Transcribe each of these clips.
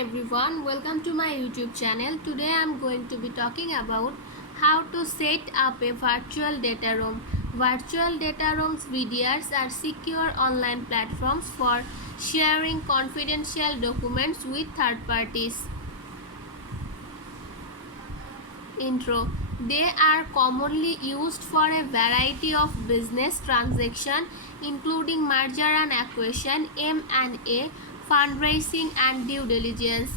everyone, welcome to my YouTube channel. Today I am going to be talking about how to set up a virtual data room. Virtual data rooms VDRs are secure online platforms for sharing confidential documents with third parties. Intro. They are commonly used for a variety of business transactions including merger and acquisition, M&A, fundraising and due diligence.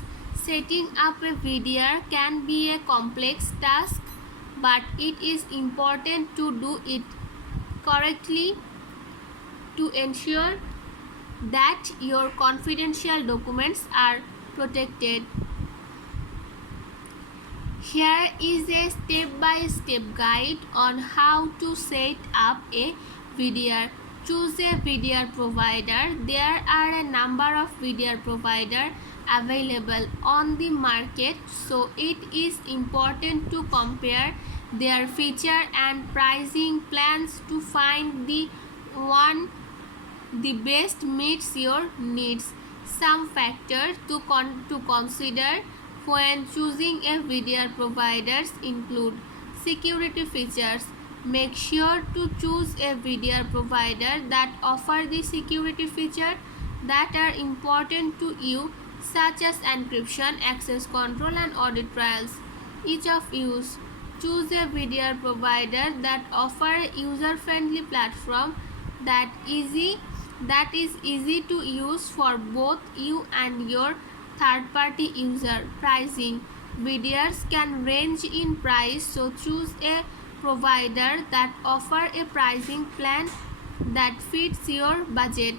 Setting up a VDR can be a complex task, but it is important to do it correctly to ensure that your confidential documents are protected. Here is a step-by-step guide on how to set up a VDR. Choose a VDR provider. There are a number of VDR providers available on the market, so it is important to compare their feature and pricing plans to find the one the best meets your needs. Some factors to consider when choosing a VDR providers include security features. Make sure to choose a VDR provider that offer the security features that are important to you, such as encryption, access control and audit trials. Each of use. Choose a VDR provider that offer a user-friendly platform that is easy to use for both you and your third-party user. Pricing. VDRs can range in price, so choose a provider that offer a pricing plan that fits your budget.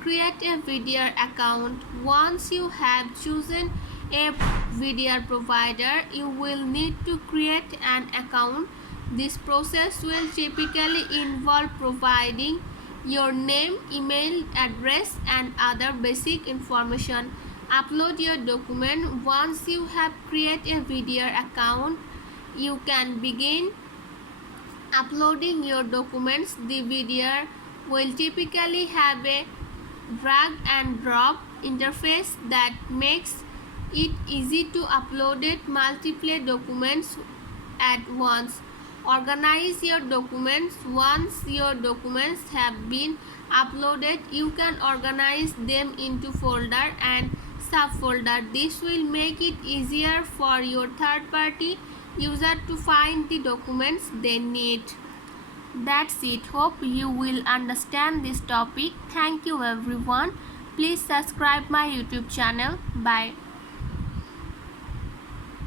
Create a VDR account. Once you have chosen a VDR provider, you will need to create an account. This process will typically involve providing your name, email address and other basic information. Upload your document. Once you have created a VDR account, you can begin uploading your documents. The VDR will typically have a drag and drop interface that makes it easy to upload multiple documents at once. Organize your documents. Once your documents have been uploaded, you can organize them into folder and subfolder. This will make it easier for your third-party user to find the documents they need. That's it. Hope you will understand this topic. Thank you everyone. Please subscribe my YouTube channel. Bye.